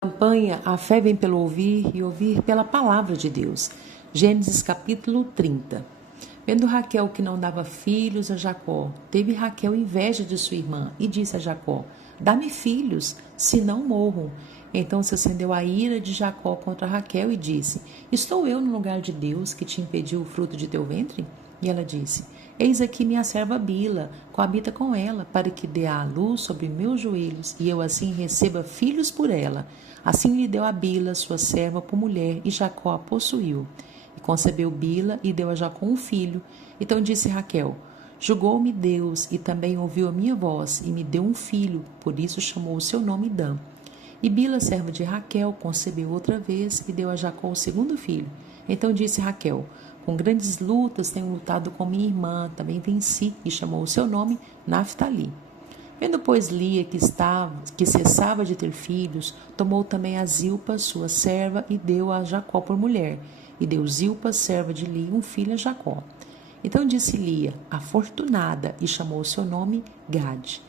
Campanha A Fé Vem pelo Ouvir e Ouvir pela Palavra de Deus. Gênesis capítulo 30. Vendo Raquel que não dava filhos a Jacó, teve Raquel inveja de sua irmã e disse a Jacó: Dá-me filhos, senão morro. Então se acendeu a ira de Jacó contra Raquel e disse: Estou eu no lugar de Deus que te impediu o fruto de teu ventre? E ela disse: Eis aqui minha serva Bila, coabita com ela, para que dê à luz sobre meus joelhos, e eu assim receba filhos por ela. Assim lhe deu a Bila, sua serva, por mulher, e Jacó a possuiu. E concebeu Bila, e deu a Jacó um filho. Então disse Raquel: Julgou-me Deus, e também ouviu a minha voz, e me deu um filho, por isso chamou o seu nome Dan. E Bila, serva de Raquel, concebeu outra vez, e deu a Jacó o segundo filho. Então disse Raquel: Com grandes lutas tenho lutado com minha irmã, também venci, e chamou o seu nome Naftali. Vendo, pois, Lia que cessava de ter filhos, tomou também a Zilpa, sua serva, e deu a Jacó por mulher. E deu Zilpa, serva de Lia, um filho a Jacó. Então disse Lia: Afortunada, e chamou o seu nome Gade.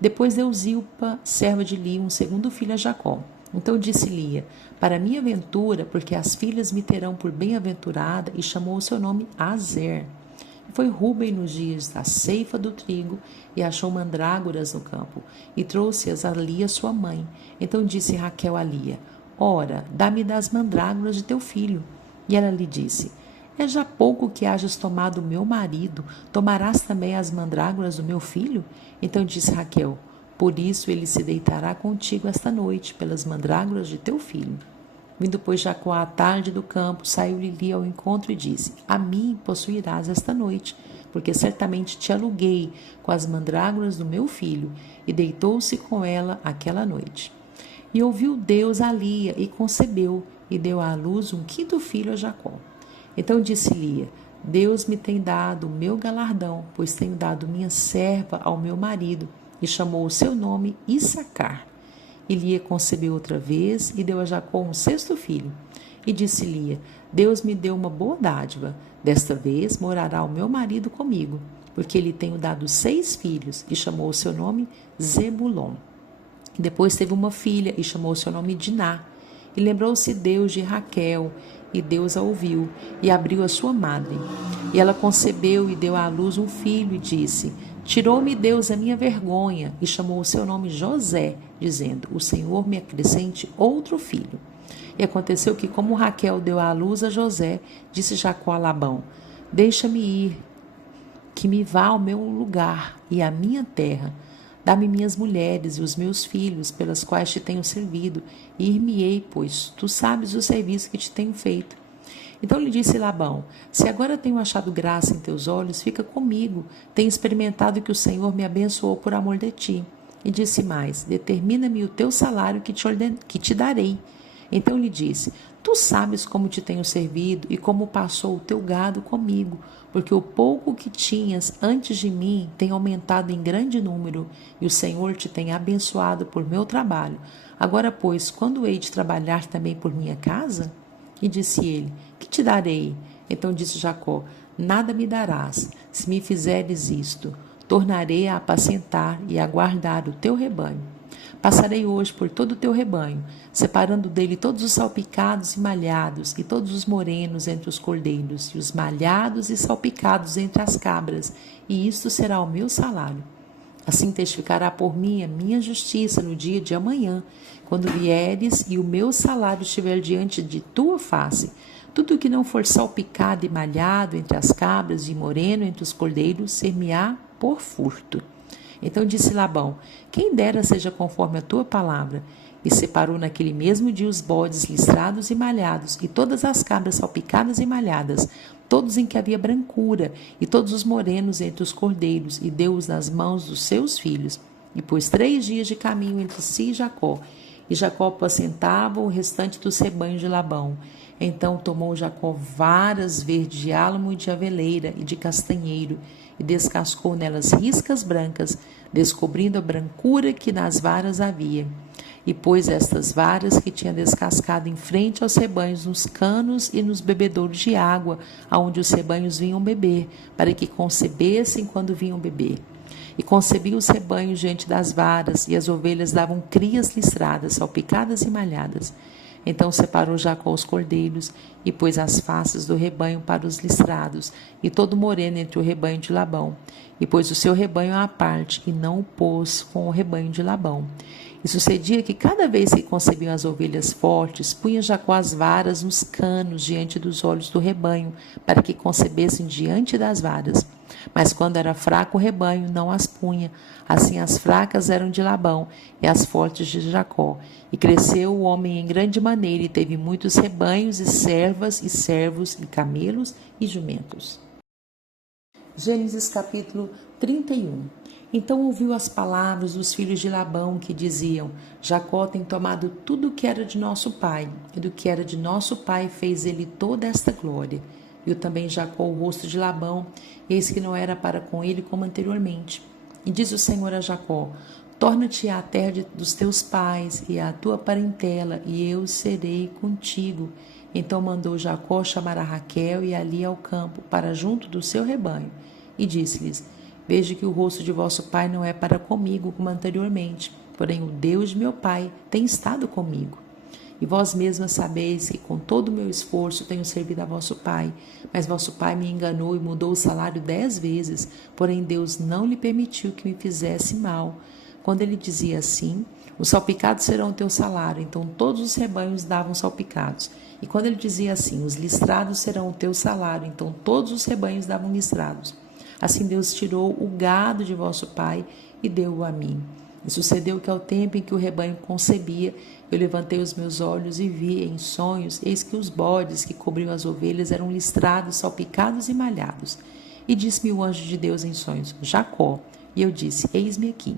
Depois deu Zilpa, serva de Lia, um segundo filho a Jacó. Então disse Lia: Para minha ventura, porque as filhas me terão por bem-aventurada, e chamou o seu nome Azer. Foi Rúben nos dias da ceifa do trigo, e achou mandrágoras no campo, e trouxe-as a Lia, sua mãe. Então disse Raquel a Lia: Ora, dá-me das mandrágoras de teu filho. E ela lhe disse: É já pouco que hajas tomado o meu marido, tomarás também as mandrágoras do meu filho? Então disse Raquel: Por isso ele se deitará contigo esta noite, pelas mandrágoras de teu filho. Vindo, pois, Jacó à tarde do campo, saiu-lhe Lia ao encontro e disse: A mim possuirás esta noite, porque certamente te aluguei com as mandrágoras do meu filho. E deitou-se com ela aquela noite. E ouviu Deus a Lia, e concebeu, e deu à luz um quinto filho a Jacó. Então disse Lia: Deus me tem dado o meu galardão, pois tenho dado minha serva ao meu marido. E chamou o seu nome Issacar. E Lia concebeu outra vez e deu a Jacó um sexto filho. E disse Lia: Deus me deu uma boa dádiva. Desta vez morará o meu marido comigo, porque lhe tenho dado 6 filhos. E chamou o seu nome Zebulon. E depois teve uma filha e chamou o seu nome Diná. E lembrou-se Deus de Raquel, e Deus a ouviu, e abriu a sua madre. E ela concebeu e deu à luz um filho, e disse: Tirou-me Deus a minha vergonha, e chamou o seu nome José, dizendo: O Senhor me acrescente outro filho. E aconteceu que, como Raquel deu à luz a José, disse Jacó a Labão: Deixa-me ir, que me vá ao meu lugar e à minha terra. Dá-me minhas mulheres e os meus filhos, pelas quais te tenho servido, e ir-me-ei, pois tu sabes o serviço que te tenho feito. Então lhe disse Labão: Se agora tenho achado graça em teus olhos, fica comigo. Tenho experimentado que o Senhor me abençoou por amor de ti. E disse mais: Determina-me o teu salário que te darei. Então lhe disse: Tu sabes como te tenho servido e como passou o teu gado comigo, porque o pouco que tinhas antes de mim tem aumentado em grande número, e o Senhor te tem abençoado por meu trabalho. Agora, pois, quando hei de trabalhar também por minha casa? E disse ele: Que te darei? Então disse Jacó: Nada me darás, se me fizeres isto. Tornarei a apacentar e a guardar o teu rebanho. Passarei hoje por todo o teu rebanho, separando dele todos os salpicados e malhados, e todos os morenos entre os cordeiros, e os malhados e salpicados entre as cabras, e isto será o meu salário. Assim testificará por mim a minha justiça no dia de amanhã, quando vieres e o meu salário estiver diante de tua face. Tudo que não for salpicado e malhado entre as cabras e moreno entre os cordeiros, ser-me-á por furto. Então disse Labão: Quem dera seja conforme a tua palavra. E separou naquele mesmo dia os bodes listrados e malhados, e todas as cabras salpicadas e malhadas, todos em que havia brancura, e todos os morenos entre os cordeiros, e deu-os nas mãos dos seus filhos. E pôs 3 dias de caminho entre si e Jacó. E Jacó apacentava o restante dos rebanhos de Labão. Então tomou Jacó varas verdes de álamo e de aveleira e de castanheiro, e descascou nelas riscas brancas, descobrindo a brancura que nas varas havia. E pôs estas varas que tinha descascado em frente aos rebanhos nos canos e nos bebedouros de água, aonde os rebanhos vinham beber, para que concebessem quando vinham beber. e concebia os rebanhos diante das varas, e as ovelhas davam crias listradas, salpicadas e malhadas. Então separou Jacó os cordeiros, e pôs as faces do rebanho para os listrados, e todo moreno entre o rebanho de Labão. E pôs o seu rebanho à parte, e não o pôs com o rebanho de Labão. E sucedia que cada vez que concebiam as ovelhas fortes, punha Jacó as varas nos canos diante dos olhos do rebanho, para que concebessem diante das varas. Mas quando era fraco o rebanho, não as punha. Assim as fracas eram de Labão, e as fortes de Jacó. E cresceu o homem em grande maneira, e teve muitos rebanhos, e servas, e servos, e camelos, e jumentos. Gênesis capítulo 31. Então ouviu as palavras dos filhos de Labão, que diziam: Jacó tem tomado tudo o que era de nosso pai, e do que era de nosso pai fez ele toda esta glória. Viu também Jacó o rosto de Labão, eis que não era para com ele como anteriormente. E diz o Senhor a Jacó: torna-te à terra dos teus pais e à tua parentela, e eu serei contigo. Então mandou Jacó chamar a Raquel e ali ao campo, para junto do seu rebanho. E disse-lhes: vejo que o rosto de vosso pai não é para comigo como anteriormente, porém o Deus de meu pai tem estado comigo. E vós mesmas sabeis que com todo o meu esforço tenho servido a vosso pai, mas vosso pai me enganou e mudou o salário 10 vezes, porém Deus não lhe permitiu que me fizesse mal. Quando ele dizia assim: os salpicados serão o teu salário, então todos os rebanhos davam salpicados. E quando ele dizia assim: os listrados serão o teu salário, então todos os rebanhos davam listrados. Assim Deus tirou o gado de vosso pai e deu-o a mim. E sucedeu que ao tempo em que o rebanho concebia, eu levantei os meus olhos e vi em sonhos, eis que os bodes que cobriam as ovelhas eram listrados, salpicados e malhados. E disse-me o anjo de Deus em sonhos: Jacó. E eu disse: eis-me aqui.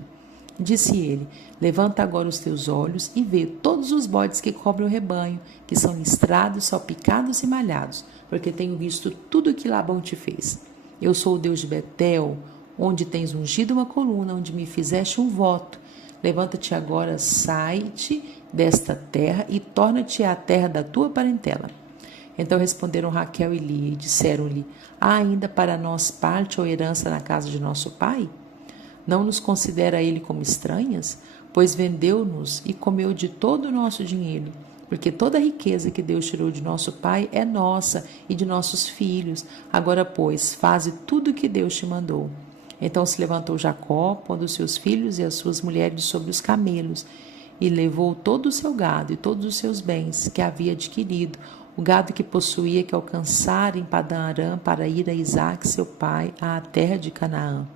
Disse ele: levanta agora os teus olhos e vê todos os bodes que cobrem o rebanho, que são listrados, salpicados e malhados, porque tenho visto tudo o que Labão te fez. Eu sou o Deus de Betel, onde tens ungido uma coluna, onde me fizeste um voto. Levanta-te agora, sai-te desta terra e torna-te à terra da tua parentela. Então responderam Raquel e Lia e disseram-lhe: há ainda para nós parte ou herança na casa de nosso pai? Não nos considera ele como estranhas? Pois vendeu-nos e comeu de todo o nosso dinheiro. Porque toda a riqueza que Deus tirou de nosso pai é nossa e de nossos filhos. Agora, pois, faze tudo o que Deus te mandou. Então se levantou Jacó, pondo os seus filhos e as suas mulheres sobre os camelos, e levou todo o seu gado e todos os seus bens que havia adquirido, o gado que possuía, que alcançara em Padã-Arã, para ir a Isaque, seu pai, à terra de Canaã.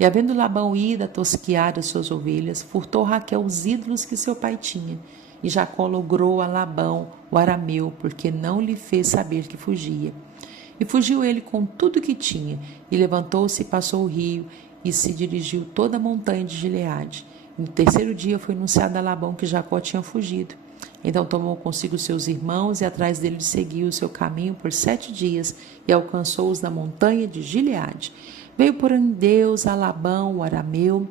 E havendo Labão ido a tosquear as suas ovelhas, furtou Raquel os ídolos que seu pai tinha. E Jacó logrou a Labão, o arameu, porque não lhe fez saber que fugia. E fugiu ele com tudo que tinha, e levantou-se e passou o rio, e se dirigiu toda a montanha de Gileade. E no terceiro dia foi anunciado a Labão que Jacó tinha fugido. Então tomou consigo seus irmãos, e atrás dele seguiu o seu caminho por 7 dias, e alcançou-os na montanha de Gileade. Veio, porém, Deus a Labão, o arameu,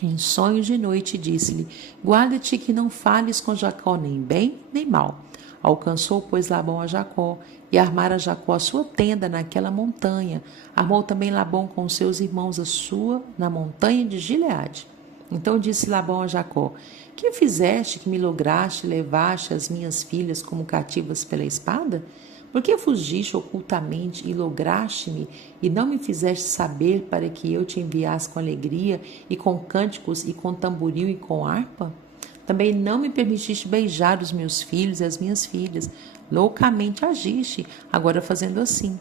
em sonhos de noite, e disse-lhe: guarda-te que não fales com Jacó nem bem nem mal. Alcançou, pois, Labão a Jacó, e armara Jacó a sua tenda naquela montanha. Armou também Labão com os seus irmãos a sua na montanha de Gileade. Então disse Labão a Jacó: que fizeste que me lograste e levaste as minhas filhas como cativas pela espada? Por que fugiste ocultamente e lograste-me, e não me fizeste saber para que eu te enviasse com alegria, e com cânticos, e com tamboril, e com harpa? Também não me permitiste beijar os meus filhos e as minhas filhas. Loucamente agiste, agora fazendo assim.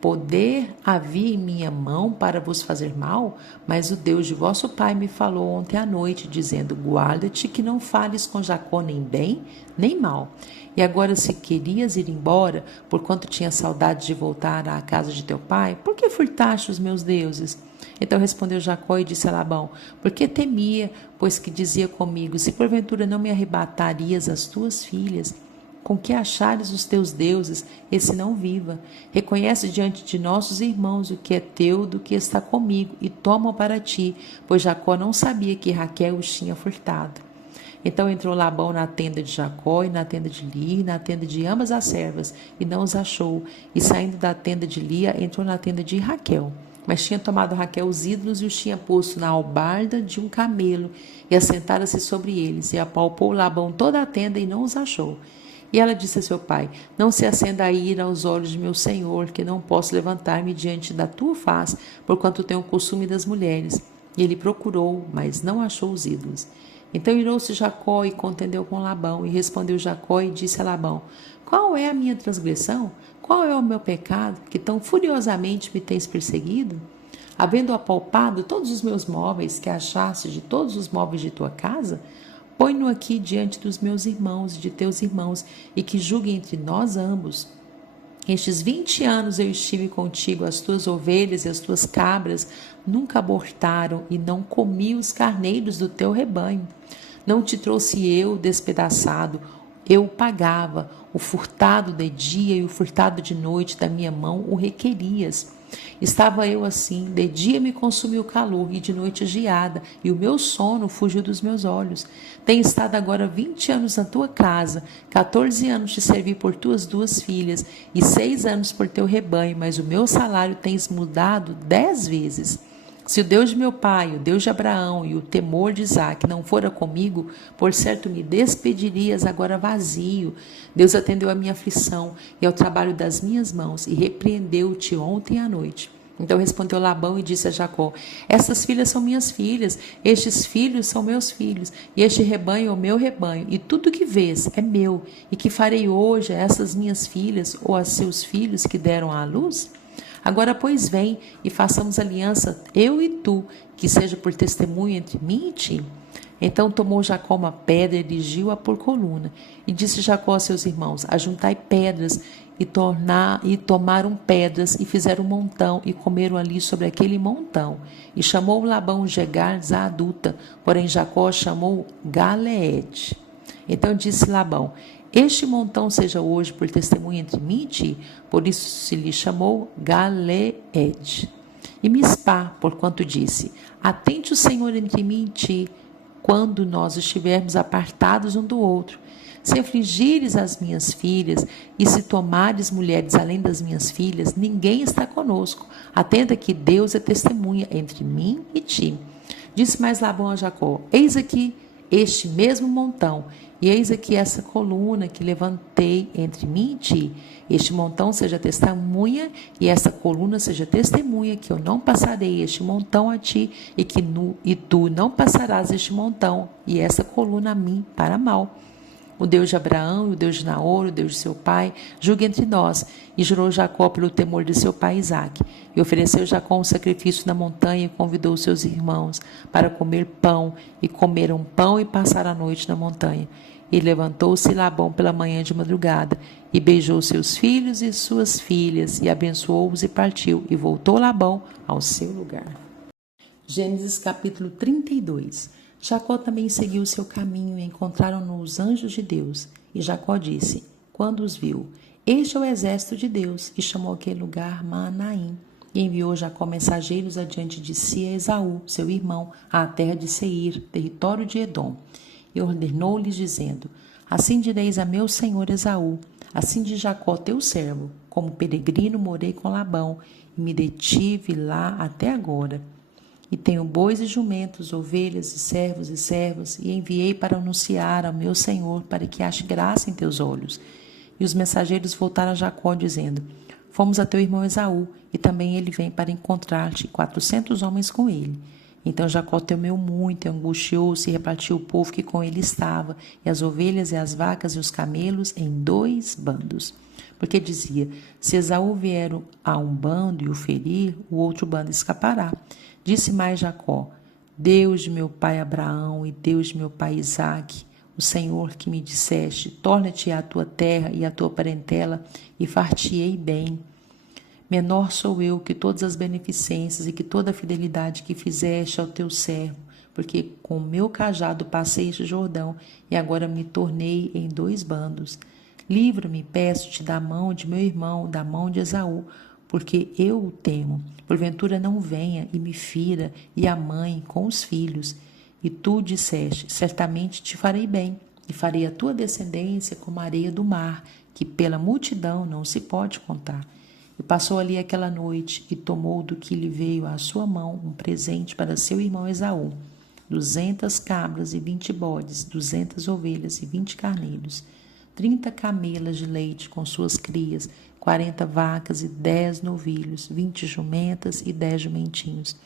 Poder havia em minha mão para vos fazer mal, mas o Deus de vosso pai me falou ontem à noite, dizendo: guarda-te que não fales com Jacó nem bem, nem mal. E agora, se querias ir embora, porquanto tinha saudade de voltar à casa de teu pai, por que furtaste os meus deuses? Então respondeu Jacó e disse a Labão: porque temia, pois que dizia comigo: se porventura não me arrebatarias as tuas filhas, com que achares os teus deuses, esse não viva. Reconhece diante de nossos irmãos o que é teu do que está comigo, e toma para ti, pois Jacó não sabia que Raquel os tinha furtado. Então entrou Labão na tenda de Jacó, e na tenda de Lia, e na tenda de ambas as servas, e não os achou. E saindo da tenda de Lia, entrou na tenda de Raquel. Mas tinha tomado Raquel os ídolos e os tinha posto na albarda de um camelo, e assentara-se sobre eles, e apalpou Labão toda a tenda e não os achou. E ela disse a seu pai: Não se acenda a ira aos olhos de meu senhor, que não posso levantar-me diante da tua face, porquanto tenho o costume das mulheres. E ele procurou, mas não achou os ídolos. Então irou-se Jacó e contendeu com Labão, e respondeu Jacó e disse a Labão: Qual é a minha transgressão? Qual é o meu pecado, que tão furiosamente me tens perseguido? Havendo apalpado todos os meus móveis, que achaste de todos os móveis de tua casa, põe-no aqui diante dos meus irmãos e de teus irmãos, e que julguem entre nós ambos. Estes 20 anos eu estive contigo, as tuas ovelhas e as tuas cabras nunca abortaram, e não comi os carneiros do teu rebanho. Não te trouxe eu despedaçado, eu pagava. O furtado de dia e o furtado de noite da minha mão o requerias. Estava eu assim, de dia me consumiu o calor e de noite a geada, e o meu sono fugiu dos meus olhos. Tenho estado agora 20 anos na tua casa, 14 anos te servi por tuas 2 filhas, e 6 anos por teu rebanho, mas o meu salário tens mudado 10 vezes. Se o Deus de meu pai, o Deus de Abraão e o temor de Isaque não fora comigo, por certo me despedirias agora vazio. Deus atendeu à minha aflição e ao trabalho das minhas mãos, e repreendeu-te ontem à noite. Então respondeu Labão e disse a Jacó: Essas filhas são minhas filhas, estes filhos são meus filhos, e este rebanho é o meu rebanho, e tudo que vês é meu. E que farei hoje a essas minhas filhas ou a seus filhos que deram à luz? Agora, pois, vem e façamos aliança, eu e tu, que seja por testemunho entre mim e ti. Então tomou Jacó uma pedra e erigiu-a por coluna. E disse Jacó a seus irmãos: Ajuntai pedras, e tomaram pedras, e fizeram um montão, e comeram ali sobre aquele montão. E chamou Labão Jegar Zaaduta, porém Jacó chamou Galeede. Então disse Labão: Este montão seja hoje por testemunho entre mim e ti. Por isso se lhe chamou Galeede. E Mispá, porquanto disse: Atente o Senhor entre mim e ti, quando nós estivermos apartados um do outro. Se afligires as minhas filhas, e se tomares mulheres além das minhas filhas, ninguém está conosco. Atenta que Deus é testemunha entre mim e ti. Disse mais Labão a Jacó: Eis aqui este mesmo montão, e eis aqui essa coluna que levantei entre mim e ti. Este montão seja testemunha, e essa coluna seja testemunha, que eu não passarei este montão a ti, e tu não passarás este montão e essa coluna a mim para mal. O Deus de Abraão e o Deus de Naor, o Deus de seu pai, julgue entre nós. E jurou Jacó pelo temor de seu pai Isaque. E ofereceu Jacó um sacrifício na montanha e convidou seus irmãos para comer pão. E comeram pão e passaram a noite na montanha. E levantou-se Labão pela manhã de madrugada, e beijou seus filhos e suas filhas, e abençoou-os e partiu. E voltou Labão ao seu lugar. Gênesis capítulo 32. Jacó também seguiu seu caminho e encontraram-no os anjos de Deus. E Jacó disse, quando os viu: Este é o exército de Deus, e chamou aquele lugar Maanaim. E enviou Jacó mensageiros adiante de si a Esaú, seu irmão, à terra de Seir, território de Edom. E ordenou-lhes, dizendo: Assim direis a meu senhor Esaú: Assim diz Jacó teu servo: Como peregrino morei com Labão, e me detive lá até agora. E tenho bois e jumentos, ovelhas e servas, e enviei para anunciar ao meu senhor, para que ache graça em teus olhos. E os mensageiros voltaram a Jacó, dizendo: Fomos a teu irmão Esaú, e também ele vem para encontrar-te, 400 homens com ele. Então Jacó temeu muito, angustiou-se, e repartiu o povo que com ele estava, e as ovelhas e as vacas e os camelos em 2 bandos. Porque dizia: Se Esaú vier a um bando e o ferir, o outro bando escapará. Disse mais Jacó: Deus de meu pai Abraão e Deus de meu pai Isaque, o Senhor que me disseste: Torna-te à tua terra e à tua parentela, e far-te-ei bem. Menor sou eu que todas as beneficências e que toda a fidelidade que fizeste ao teu servo, porque com o meu cajado passei este Jordão, e agora me tornei em 2 bandos. Livra-me, peço-te, da mão de meu irmão, da mão de Esaú, porque eu o temo. Porventura não venha e me fira, e a mãe com os filhos. E tu disseste: Certamente te farei bem, e farei a tua descendência como a areia do mar, que pela multidão não se pode contar. E passou ali aquela noite e tomou do que lhe veio à sua mão um presente para seu irmão Esaú: 200 cabras e 20 bodes, 200 ovelhas e 20 carneiros, 30 camelas de leite com suas crias, 40 vacas e 10 novilhos, 20 jumentas e 10 jumentinhos.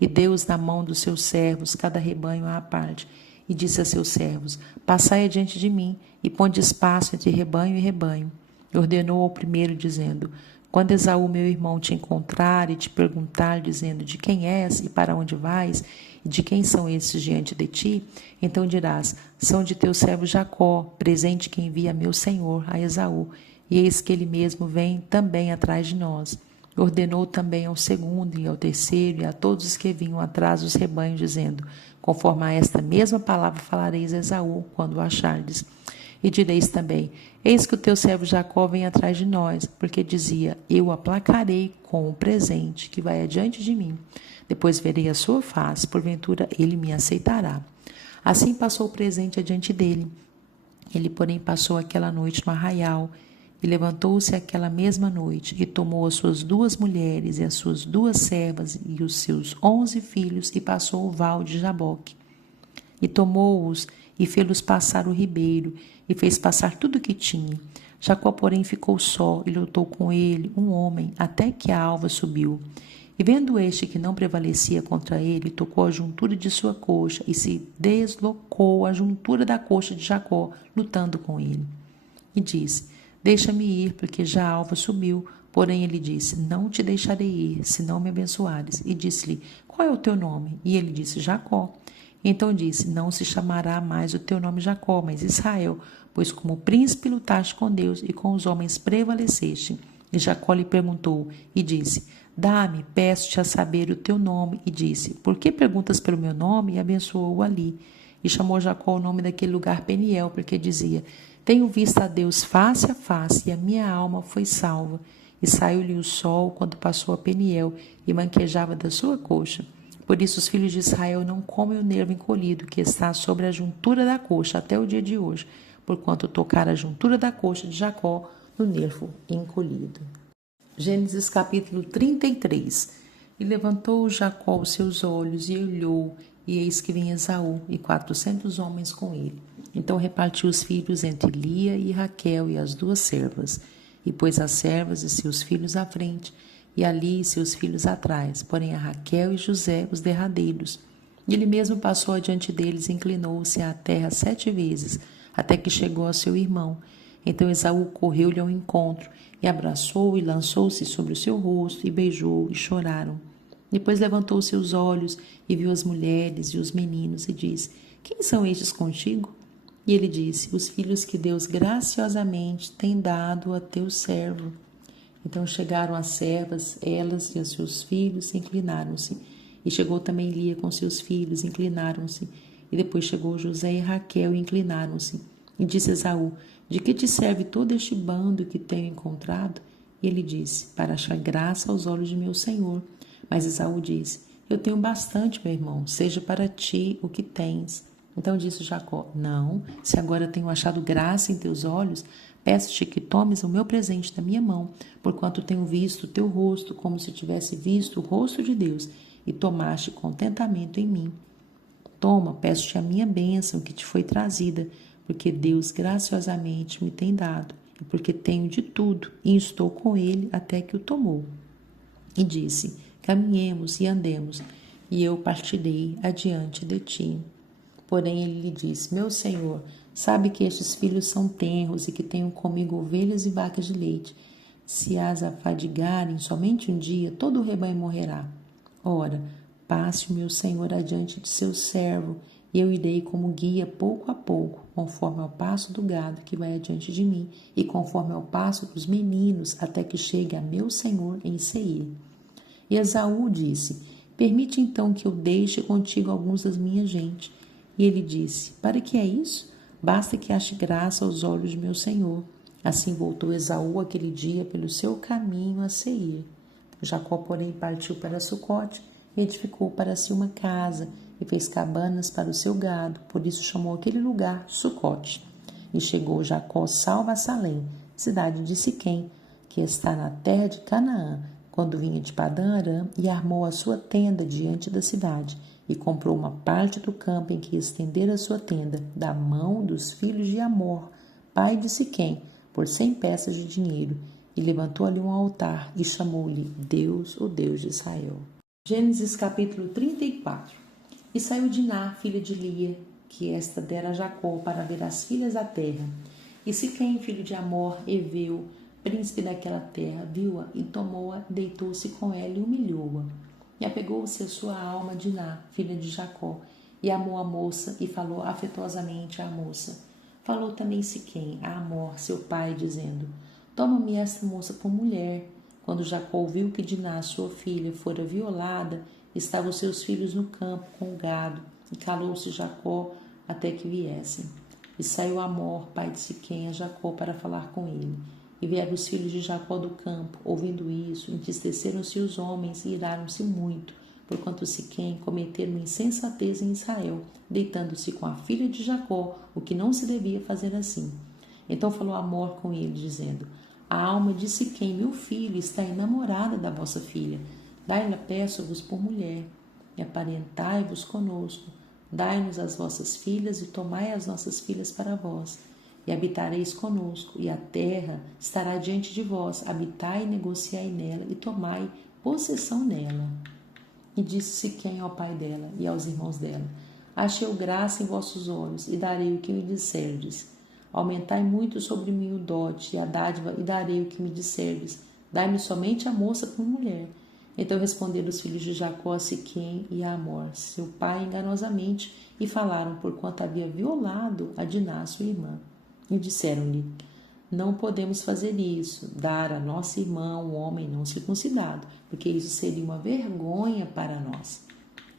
E deu-os na mão dos seus servos, cada rebanho à parte, e disse a seus servos: Passai adiante de mim, e ponde espaço entre rebanho e rebanho. E ordenou ao primeiro, dizendo: Quando Esaú, meu irmão, te encontrar e te perguntar, dizendo: De quem és e para onde vais, e de quem são esses diante de ti? Então dirás: São de teu servo Jacó, presente que envia meu senhor a Esaú. E eis que ele mesmo vem também atrás de nós. Ordenou também ao segundo e ao terceiro e a todos os que vinham atrás dos rebanhos, dizendo: Conforme a esta mesma palavra falareis a Esaú, quando o achardes. E direis também: Eis que o teu servo Jacó vem atrás de nós, porque dizia: Eu o aplacarei com o presente que vai adiante de mim. Depois verei a sua face, porventura ele me aceitará. Assim passou o presente adiante dele. Ele, porém, passou aquela noite no arraial. E levantou-se aquela mesma noite, e tomou as suas 2 mulheres e as suas 2 servas e os seus 11 filhos, e passou o val de Jaboque. E tomou-os, e fê-los passar o ribeiro, e fez passar tudo o que tinha. Jacó, porém, ficou só, e lutou com ele um homem, até que a alva subiu. E vendo este que não prevalecia contra ele, tocou a juntura de sua coxa, e se deslocou a juntura da coxa de Jacó, lutando com ele. E disse: Deixa-me ir, porque já a alva subiu. Porém ele disse: Não te deixarei ir, se não me abençoares. E disse-lhe: Qual é o teu nome? E ele disse: Jacó. Então disse: Não se chamará mais o teu nome Jacó, mas Israel, pois como príncipe lutaste com Deus e com os homens prevaleceste. E Jacó lhe perguntou e disse: Dá-me, peço-te a saber o teu nome. E disse: Por que perguntas pelo meu nome? E abençoou-o ali. E chamou Jacó o nome daquele lugar Peniel, porque dizia: Tenho visto a Deus face a face, e a minha alma foi salva. E saiu-lhe o sol quando passou a Peniel, e manquejava da sua coxa. Por isso os filhos de Israel não comem o nervo encolhido, que está sobre a juntura da coxa, até o dia de hoje, porquanto tocar a juntura da coxa de Jacó no nervo encolhido. Gênesis capítulo 33. E levantou Jacó os seus olhos, e olhou, e eis que vinha Esaú, e 400 homens com ele. Então repartiu os filhos entre Lia e Raquel e as 2 servas, e pôs as servas e seus filhos à frente, e a Lia e seus filhos atrás, porém a Raquel e José os derradeiros. E ele mesmo passou adiante deles e inclinou-se à terra 7 vezes, até que chegou ao seu irmão. Então Esaú correu-lhe ao encontro, e abraçou-o e lançou-se sobre o seu rosto, e beijou-o, e choraram. Depois levantou seus olhos, e viu as mulheres e os meninos, e disse: Quem são estes contigo? E ele disse: Os filhos que Deus graciosamente tem dado a teu servo. Então chegaram as servas, elas e os seus filhos, e inclinaram-se. E chegou também Lia com seus filhos, inclinaram-se. E depois chegou José e Raquel, e inclinaram-se. E disse Esaú: De que te serve todo este bando que tenho encontrado? E ele disse: Para achar graça aos olhos de meu senhor. Mas Esaú disse: Eu tenho bastante, meu irmão, seja para ti o que tens. Então disse Jacó: Não, se agora tenho achado graça em teus olhos, peço-te que tomes o meu presente da minha mão, porquanto tenho visto o teu rosto como se tivesse visto o rosto de Deus, e tomaste contentamento em mim. Toma, peço-te a minha bênção que te foi trazida, porque Deus graciosamente me tem dado, e porque tenho de tudo, e estou com ele até que o tomou. E disse: Caminhemos e andemos, e eu partirei adiante de ti. Porém ele lhe disse: Meu senhor, sabe que estes filhos são tenros, e que tenho comigo ovelhas e vacas de leite. Se as afadigarem somente um dia, todo o rebanho morrerá. Ora, passe o meu senhor adiante de seu servo, e eu irei como guia pouco a pouco, conforme ao passo do gado que vai adiante de mim, e conforme ao passo dos meninos, até que chegue a meu senhor em Seir. E Esaú disse: Permite então que eu deixe contigo alguns das minhas gente. E ele disse: Para que é isso? Basta que ache graça aos olhos de meu senhor. Assim voltou Esaú aquele dia pelo seu caminho a Seir. Jacó, porém, partiu para Sucote e edificou para si uma casa, e fez cabanas para o seu gado, por isso chamou aquele lugar Sucote. E chegou Jacó salvo a Salém, cidade de Siquém, que está na terra de Canaã, quando vinha de Padã-Arã, e armou a sua tenda diante da cidade, e comprou uma parte do campo em que estendera a sua tenda, da mão dos filhos de Amor, pai de Siquém, por 100 peças de dinheiro, e levantou ali um altar, e chamou-lhe Deus, o Deus de Israel. Gênesis capítulo 34. E saiu Diná, filha de Lia, que esta dera a Jacó, para ver as filhas da terra. E Siquém, filho de Amor, heveu, príncipe daquela terra, viu-a e tomou-a, deitou-se com ela e humilhou-a. E apegou-se a sua alma Diná, filha de Jacó, e amou a moça e falou afetuosamente à moça. Falou também Siquém a Amor, seu pai, dizendo: Toma-me esta moça por mulher. Quando Jacó viu que Diná, sua filha, fora violada, estavam seus filhos no campo com o gado, e calou-se Jacó até que viessem. E saiu Amor, pai de Siquém, a Jacó para falar com ele. E vieram os filhos de Jacó do campo. Ouvindo isso, entristeceram-se os homens e iraram-se muito, porquanto Siquém cometera uma insensatez em Israel, deitando-se com a filha de Jacó, o que não se devia fazer assim. Então falou Amor com ele, dizendo: A alma de Siquém, meu filho, está enamorada da vossa filha. Dai-la, peço-vos, por mulher, e aparentai-vos conosco. Dai-nos as vossas filhas e tomai as nossas filhas para vós. E habitareis conosco, e a terra estará diante de vós. Habitai e negociai nela, e tomai possessão nela. E disse Siquém ao pai dela e aos irmãos dela: Achei graça em vossos olhos, e darei o que me disserdes. Aumentai muito sobre mim o dote e a dádiva, e darei o que me disserdes. Dai-me somente a moça por mulher. Então responderam os filhos de Jacó a Siquém e a Amor, seu pai, enganosamente, e falaram porquanto havia violado a Diná, sua irmã. E disseram-lhe: Não podemos fazer isso, dar a nossa irmã um homem não circuncidado, porque isso seria uma vergonha para nós.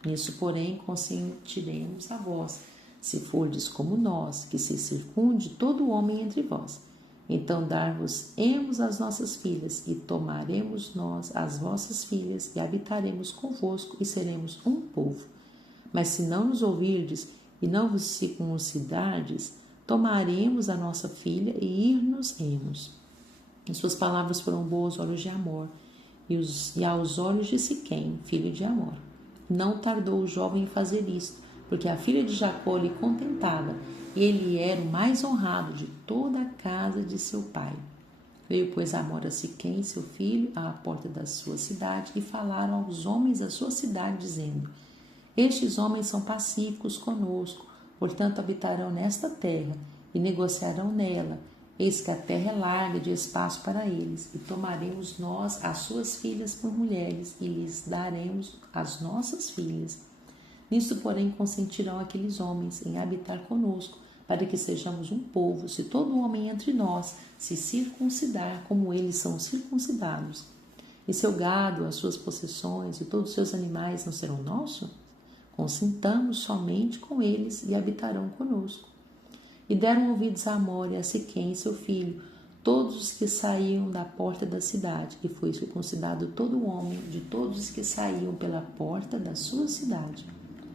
Nisso, porém, consentiremos a vós, se fordes como nós, que se circunde todo homem entre vós. Então dar-vos-emos as nossas filhas, e tomaremos nós as vossas filhas, e habitaremos convosco, e seremos um povo. Mas se não nos ouvirdes, e não vos circuncidardes, tomaremos a nossa filha e ir-nos-emos. E suas palavras foram boas aos olhos de Amor, e aos olhos de Siquém, filho de Amor. Não tardou o jovem em fazer isto, porque a filha de Jacó lhe contentava, e ele era o mais honrado de toda a casa de seu pai. Veio, pois, Amor a Siquém, seu filho, à porta da sua cidade, e falaram aos homens da sua cidade, dizendo: Estes homens são pacíficos conosco, portanto habitarão nesta terra, e negociarão nela. Eis que a terra é larga de espaço para eles, e tomaremos nós as suas filhas por mulheres, e lhes daremos as nossas filhas. Nisto, porém, consentirão aqueles homens em habitar conosco, para que sejamos um povo, se todo homem entre nós se circuncidar como eles são circuncidados. E seu gado, as suas possessões e todos os seus animais não serão nossos? Consintamos somente com eles e habitarão conosco. E deram ouvidos a Amor e a Siquém, seu filho, todos os que saíam da porta da cidade, e foi circuncidado todo homem de todos os que saíam pela porta da sua cidade.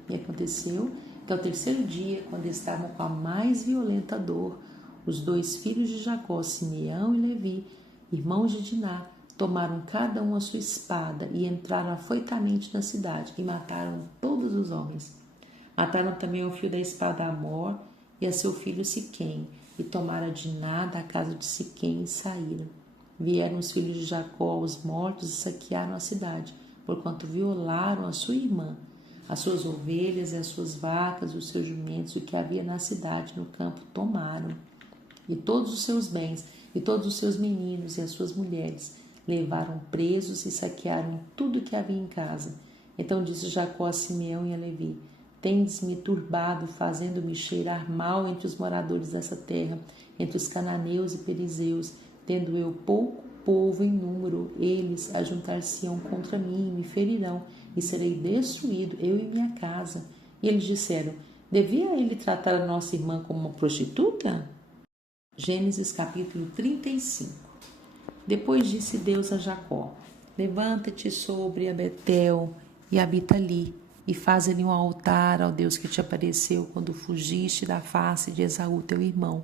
E aconteceu que ao terceiro dia, quando estavam com a mais violenta dor, os 2 filhos de Jacó, Simeão e Levi, irmãos de Diná, tomaram cada um a sua espada e entraram afoitamente na cidade e mataram todos os homens. Mataram também o fio da espada a Amor e a seu filho Siquém, e tomaram a Diná da casa de Siquém e saíram. Vieram os filhos de Jacó aos mortos e saquearam a cidade, porquanto violaram a sua irmã, as suas ovelhas e as suas vacas, os seus jumentos, o que havia na cidade, no campo, tomaram. E todos os seus bens, e todos os seus meninos e as suas mulheres, levaram presos e saquearam tudo o que havia em casa. Então disse Jacó a Simeão e a Levi: Tendes-me turbado, fazendo-me cheirar mal entre os moradores dessa terra, entre os cananeus e perizeus, tendo eu pouco povo em número, eles ajuntar-se-ão contra mim e me ferirão, e serei destruído, eu e minha casa. E eles disseram: Devia ele tratar a nossa irmã como uma prostituta? Gênesis capítulo 35. Depois disse Deus a Jacó: Levanta-te sobre a Betel e habita ali, e faz ali um altar ao Deus que te apareceu quando fugiste da face de Esaú teu irmão.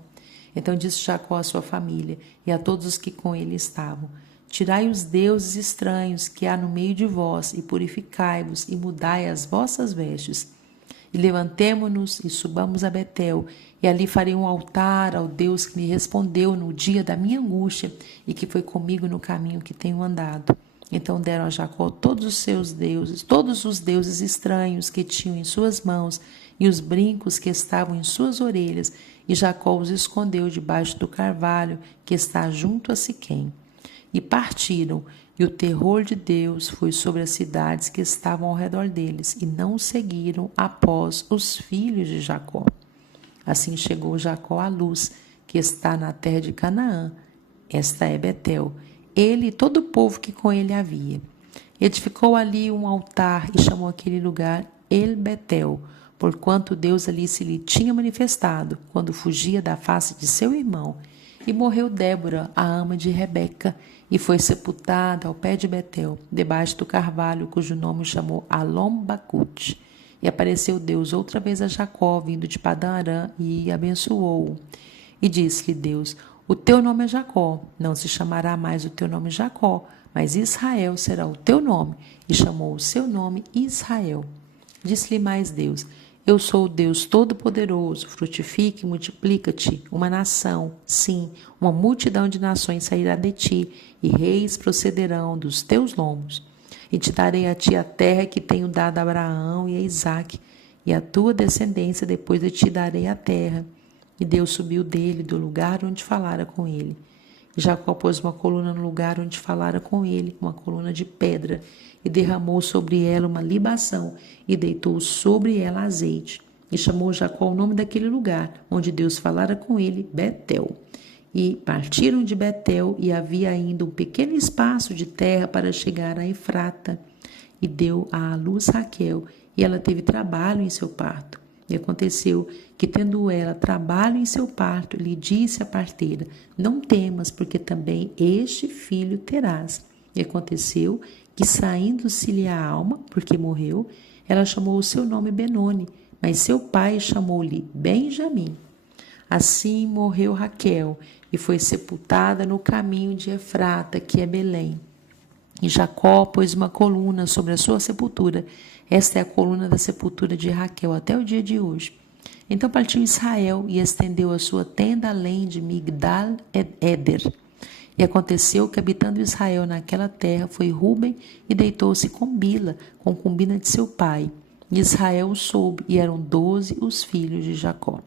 Então disse Jacó à sua família e a todos os que com ele estavam: Tirai os deuses estranhos que há no meio de vós, e purificai-vos, e mudai as vossas vestes. E levantemo-nos e subamos a Betel, e ali farei um altar ao Deus que me respondeu no dia da minha angústia, e que foi comigo no caminho que tenho andado. Então deram a Jacó todos os seus deuses, todos os deuses estranhos que tinham em suas mãos, e os brincos que estavam em suas orelhas, e Jacó os escondeu debaixo do carvalho que está junto a Siquém. E partiram, e o terror de Deus foi sobre as cidades que estavam ao redor deles, e não seguiram após os filhos de Jacó. Assim chegou Jacó à luz, que está na terra de Canaã. Esta é Betel, ele e todo o povo que com ele havia. Edificou ali um altar e chamou aquele lugar El Betel, porquanto Deus ali se lhe tinha manifestado, quando fugia da face de seu irmão. E morreu Débora, a ama de Rebeca, e foi sepultada ao pé de Betel, debaixo do carvalho, cujo nome chamou Alom-Bacute. E apareceu Deus outra vez a Jacó, vindo de Padã-Arã, e abençoou-o. E disse-lhe Deus: O teu nome é Jacó, não se chamará mais o teu nome Jacó, mas Israel será o teu nome. E chamou o seu nome Israel. Disse-lhe mais Deus: Eu sou o Deus Todo-Poderoso, frutifique e multiplica-te, uma nação, sim, uma multidão de nações sairá de ti, e reis procederão dos teus lombos. E te darei a ti a terra que tenho dado a Abraão e a Isaque, e a tua descendência depois de ti darei a terra. E Deus subiu dele, do lugar onde falara com ele. E Jacó pôs uma coluna no lugar onde falara com ele, uma coluna de pedra, e derramou sobre ela uma libação, e deitou sobre ela azeite. E chamou Jacó o nome daquele lugar, onde Deus falara com ele, Betel. E partiram de Betel, e havia ainda um pequeno espaço de terra para chegar a Efrata. E deu à luz Raquel, e ela teve trabalho em seu parto. E aconteceu que, tendo ela trabalho em seu parto, lhe disse a parteira: Não temas, porque também este filho terás. E aconteceu que, saindo-se-lhe a alma, porque morreu, ela chamou o seu nome Benoni, mas seu pai chamou-lhe Benjamim. Assim morreu Raquel, e foi sepultada no caminho de Efrata, que é Belém. E Jacó pôs uma coluna sobre a sua sepultura. Esta é a coluna da sepultura de Raquel até o dia de hoje. Então partiu Israel e estendeu a sua tenda além de Migdal-Eder. E aconteceu que, habitando Israel naquela terra, foi Ruben e deitou-se com Bila, concubina de seu pai. E Israel o soube, e eram 12 os filhos de Jacó.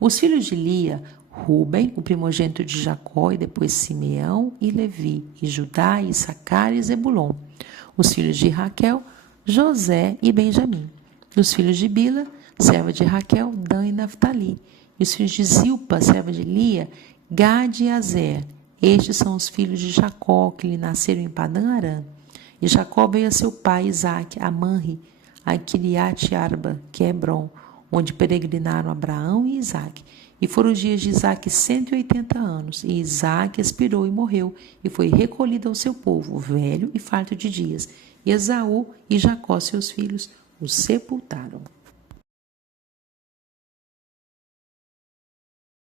Os filhos de Lia: Ruben, o primogênito de Jacó, e depois Simeão e Levi, e Judá, e Issacar e Zebulon. Os filhos de Raquel: José e Benjamim. Os filhos de Bila, serva de Raquel: Dan e Naftali. E os filhos de Zilpa, serva de Lia: Gade e Azer. Estes são os filhos de Jacó, que lhe nasceram em Padã-Arã. E Jacó veio a seu pai Isaque a Manre, a Quiriate-Arba, que é Hebrom, onde peregrinaram Abraão e Isaque. E foram os dias de Isaque 180 anos. E Isaque expirou e morreu, e foi recolhido ao seu povo, velho e farto de dias. E Esaú e Jacó, seus filhos, o sepultaram.